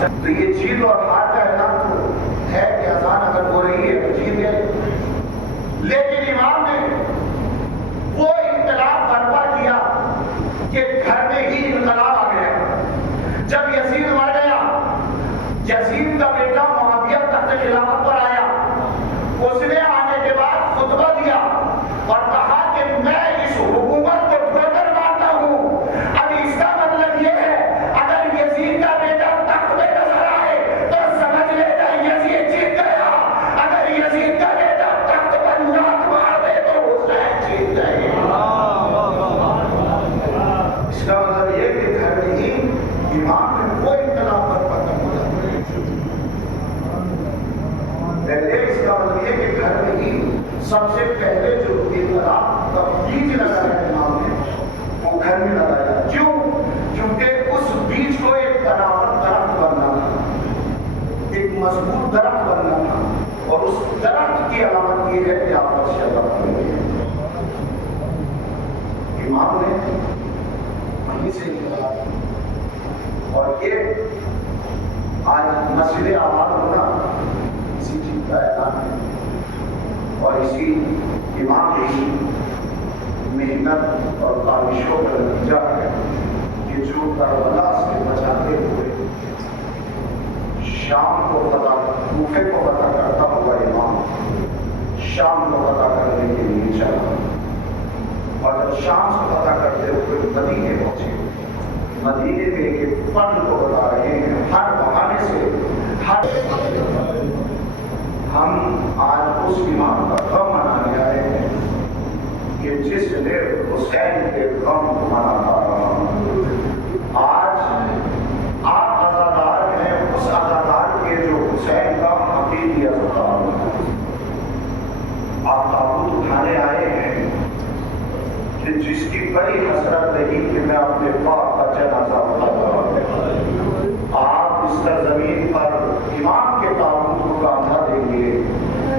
تو یہ جیت اور ہار کا اعلان تو ہے کہ اذان اگر ہو رہی ہے تو جیت گئے، لیکن امام نے وہ انقلاب برپا کیا کہ گھر میں ہی انقلاب آ گیا۔ جب یزید مر گیا، یزید کا بیٹا معاویہ تخت خلافت پر آیا، اس نے آنے کے بعد خطبہ دیا اور کہا کہ میں اس حکومت کو ٹھوکر مارتا ہوں۔ اب اس کا مطلب یہ ہے اگر یزید کا بیٹا تخت پہ نظر آئے تو سمجھ لینا یزید جیت گیا، اگر یزید کا بیٹا تخت پر لات مار دے تو حسین جیت گئے۔ اس کا مطلب یہ کہ گھر میں ہی امام نے وہ انقلاب پر ختم ہو جاتا ہے۔ پہلے اس کا مطلب یہ کہ گھر میں ہی سب سے پہلے جو انقلاب کا بیج لگایا امام نے وہ گھر میں لگایا۔ کیوں؟ کیونکہ اس بیج کو ایک درخت بننا تھا، ایک مضبوط درخت بننا تھا، اور اس درخت کی علامت یہ ہے کہ آپ پر شجاعت ہوئی ہے۔ امام نے وہیں سے انقلاب، اور یہ آج مسجد آباد ہونا اسی چیز کا اعلان ہے، اور اسی امام کی محنت اور کاوشوں کا نتیجہ ہے کہ جو کربلا سے بچاتے ہوئے شام کو فتح، کوفے کو فتح کرتا ہوا امام شام کو فتح کرنے کے لیے چلا، اور جب شام سے فتح کرتے ہوئے مدینے پہنچے، مدینے میں ایک فن کو بتا رہے ہیں، ہر بہانے سے ہم آج اس امام کا غم منانے آئے ہیں کہ جس نے حسین کے غم کو مناتا رہا۔ آج آپ عزادار ہیں اس عزادار کے جو حسین کا حقیقی عزادار ہے۔ آپ تابوت اٹھانے آئے ہیں کہ جس کی بڑی حسرت رہی کہ میں اپنے باپ کا جنازہ اٹھاتا ہوں۔ آپ اس سرزمین پر امام کے تابوت کو کاندھا دیں گے،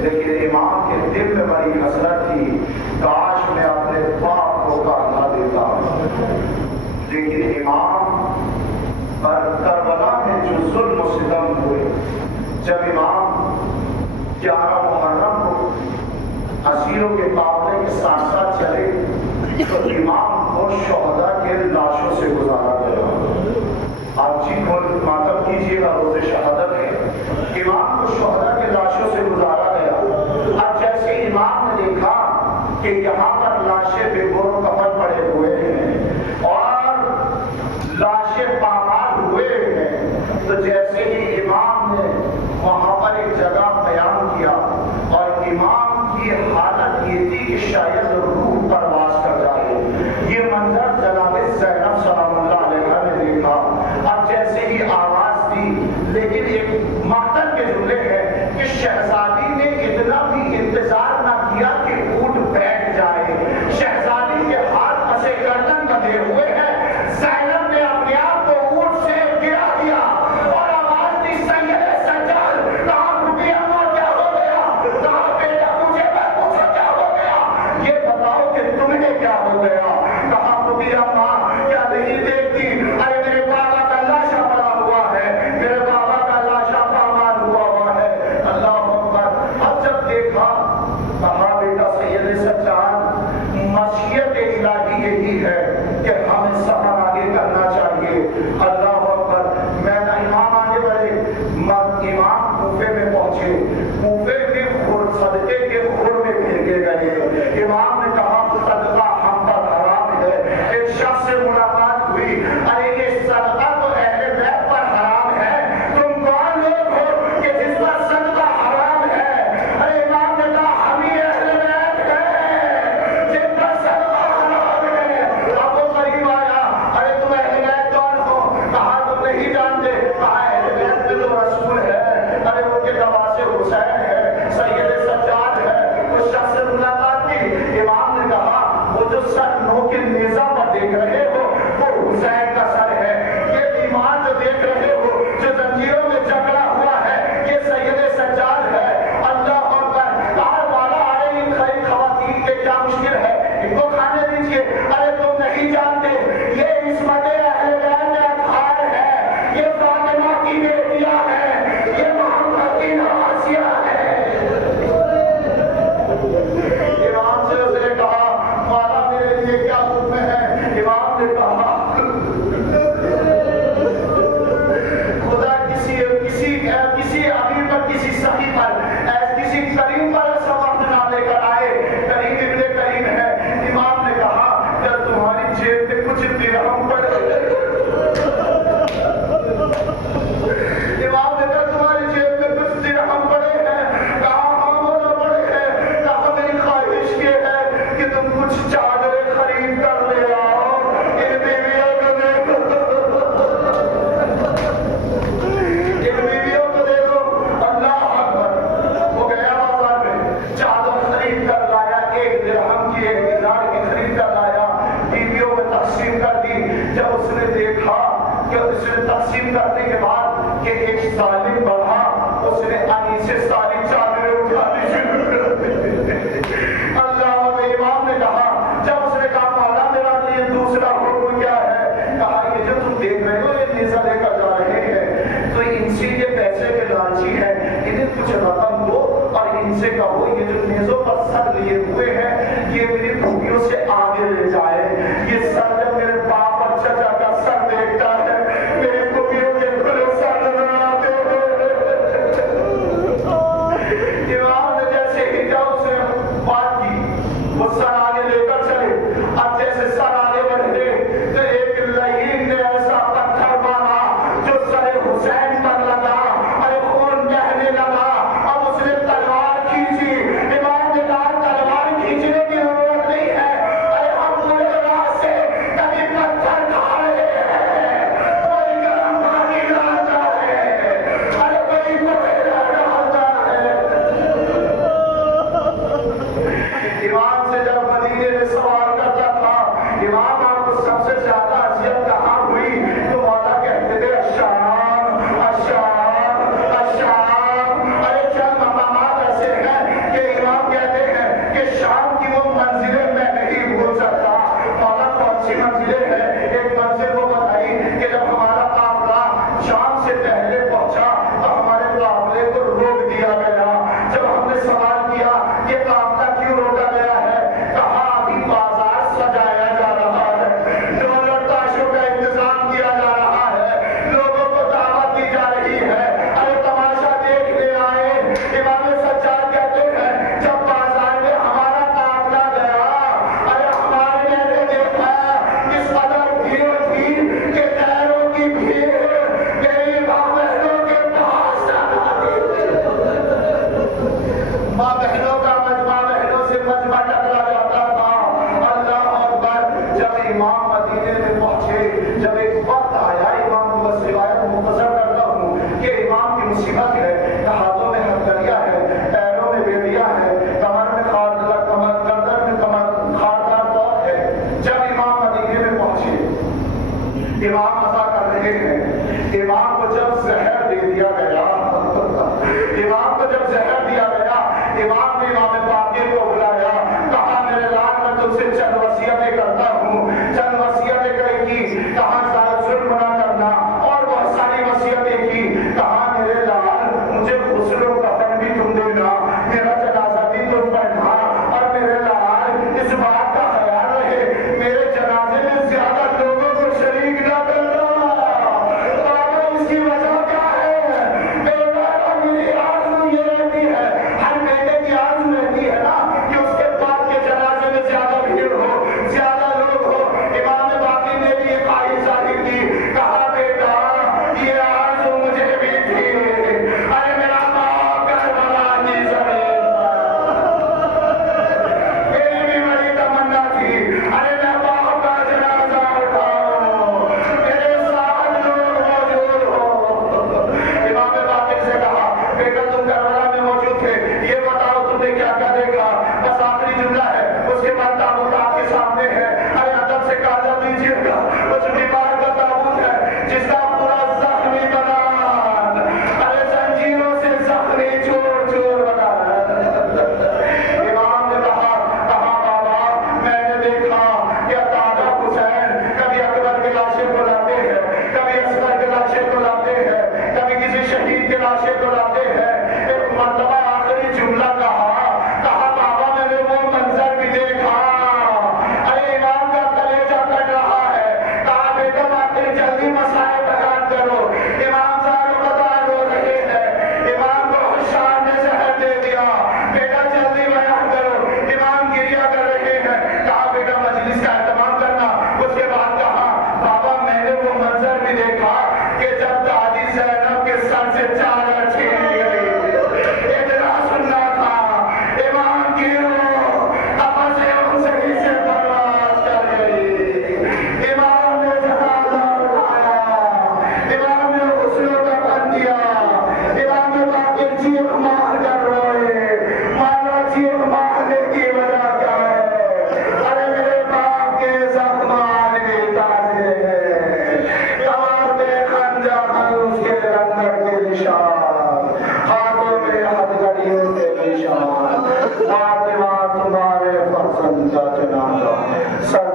لیکن امام کے دل میں بڑی حسرت تھی، کاش میں اپنے باپ کو کاندھا دیتا۔ لیکن امام پر کربلا میں جو ظلم و ستم ہوئے، جب امام 11 محرم کو اسیروں کے قافلے کے ساتھ ساتھ چلے تو امام کو شہداء کے لاشوں سے گزارا گیا۔ آپ جی کھول ماتم کیجیے گا، روز شہادت ہے، امام کو شہداء کے لاشوں سے گزارا گیا۔ اب جیسے امام نے دیکھا کہ یہاں پر لاشیں بے گور و کفن پڑے ہوئے ہیں اور لاشیں پامال ہوئے ہیں، تو جیسے ہی امام نے وہاں پر ایک جگہ بیان کیا اور امام کی حالت یہ تھی کہ شاید روح پرواز کر جائے، یہ منظر جناب زینب سلام اللہ علیہ نے دیکھا۔ اب جیسے ہی آواز دی، لیکن ایک مقتل کے جملے ہیں کہ شہزادی نے اتنا بھی انتظار نہ کیا کہ اونٹ بیٹھ جائے، شہزادی کے ہاتھ پسے گردن بندھے ہوئے ہیں، زینب نے اپنے آپ کو اونٹ سے گرا دیا اور آواز دی سید سجاد से कहो ये जो मेजों पर सर लिए हुए हैं ये मेरी खूबियों से आगे ले जाए। ये सर जब मेरे बाप और चचा का सर देखता है मेरी खूबियों के खुले सर नजर आते हैं। इमाम ने जैसे ही जब उसने बात की वो सर आगे लेकर चले। अब जैसे सर आगे बढ़े तो एक लहीन ने ऐसा पत्थर मारा जो सर हुसैन पर लगा। अरे खून बहने लगा। अब उसने तलवार खींची। इमाम ने कहा तलवार खींचने की जरूरत नहीं है। अरे हम पूरे रात से कभी पत्थर खा रहे हैं, कोई गर्म पानी डालता है, अरे कोई कोयला डालता है। इमाम से जब मदीने में सवाल करता था इमाम आपको सबसे ज्यादा अजियत कहाँ हुई तो मौला कहते थे अशाम अशाम अशाम। अरे चंद मकामात ऐसे हैं कि इमाम कहते हैं कि शाम की वो मंजिलें मैं नहीं भूल सकता। मौला कौन सी मंजिलें हैं? एक मंजिल वो बताई कि जब हमारा काफिला शाम से पहले पहुंचा तो हमारे काफिले को रोक दिया गया। जब हमने सवाल किया ये काफिला क्यों रोका गया है, कहा अभी बाजार सजाया जा रहा है, डॉलर ताशों का इंतजाम किया जा रहा है, लोगों को दावत दी जा रही है, अरे तमाशा देखने आए। इमाम सज्जाद कहते हैं जब बाजार में हमारा काफिला गया अरे हमारे ने देखा इस कदर भीड़ थी कि पैरों की भीड़ मेरी माँ बहनों के पास माँ बहनों का मजमा बहनों से मजमा टकरा जाता था। अल्लाह अकबर। जब इमाम मदीने में पहुंचे जब एक वक्त आया इमाम को बस रिवायत मुख्तसर करता हूँ कि इमाम की मुसीबत है, हाथों में हथकड़ियाँ है, पैरों में बेड़ियाँ है, कमर में खारदार गर्दन में खारदार तौर है। जब इमाम मदीने में पहुंचे इमाम मज़ा कर रहे हैं। इमाम को जब जहर दे दिया गया इमाम को जब जहर दिया गया इमाम ने इमाम बाक़िर को बुलाया। कहा मेरे लाल मैं तुझसे चंद वसीयतें करता हूँ। चंद वसीयतें कही की। कहा ज़्यादा जुल्म ना करना और बहुत सारी वसीयतें की। कहा मेरे लाल मुझे गुस्ल और कफन भी तुम देना, मेरा जनाजा भी तुम पढ़ना और मेरे लाल इस बात का ख्याल रहे मेरे जनाजे में ज्यादा लोगों को शरीक ना करना। बाबा इसकी वजह क्या है? बेटा मेरी आरज़ू ये रहती है, हर बेटे की आरज़ू रहती है ना कि उसके बाप के जनाजे में ज्यादा भीड़ हो, ज्यादा लोग हो। इमाम बाक़ी ने भी ये ख्वाहिश जाहिर की। कहा बेटा ये आरज़ू मुझे भी थी। अरे मेरा बाप करबला की ज़मीन मेरी भी बड़ी तमन्ना थी, अरे मैं बाप का जनाजा उठाऊं, मेरे साथ लोग मौजूद हो। इमाम बाक़ी से कहा बेटा तुम करबला में मौजूद थे, ये बताओ तुमने क्या क्या देखा? बस आखिरी जुमला है, उसके बाद ताबूत आपके सामने है। अरे अदब से काजा दीजिएगा। उस बीमार का ताबूत है जिसका पूरा जख्मी बना, अरे जंजीरों से जख्मी चोर चोर बना। इमाम ने कहा बाबा मैंने देखा कि ताजा हुसैन कभी अकबर के लाशे को लाते हैं, कभी असगर के लाशे को लाते हैं, कभी किसी शहीद के लाशे को लाते हैं। एक मर्तबा आखिरी जुमला कहा बाबा मैंने वो मंजर भी देखा। अरे इमाम का कलेजा कट रहा है। कहा बेटा आखिर जल्दी मसाए बयान करो। इमाम साहब बता रो रहे हैं। इमाम को हुशार ने जहर दे दिया। बेटा जल्दी बयान करो। इमाम गिरिया कर रहे हैं। कहा बेटा मजलिस का एहतमाम करना। उसके बाद कहा बाबा मैंने वो मंजर भी देखा कि जब दादी ज़ैनब के सर से चादर छीन ली गई। इतना सुनना था इमाम की रूह तपस सही से बर्बाद कर गई। इमाम ने जनाजा उठाया, इमाम ने गुस्ल कफन दिया, इमाम ने बाक़ी चीख मार कर रोए। मानो चीख मारने की वजह क्या है? अरे मेरे बाप के जख्म आज भी ताज़े हैं, कमर में खंजर उसके लंगर के निशान, हाथों में हथकड़ियों के निशान। फातिमा तुम्हारे फर्जंद का जनाजा सर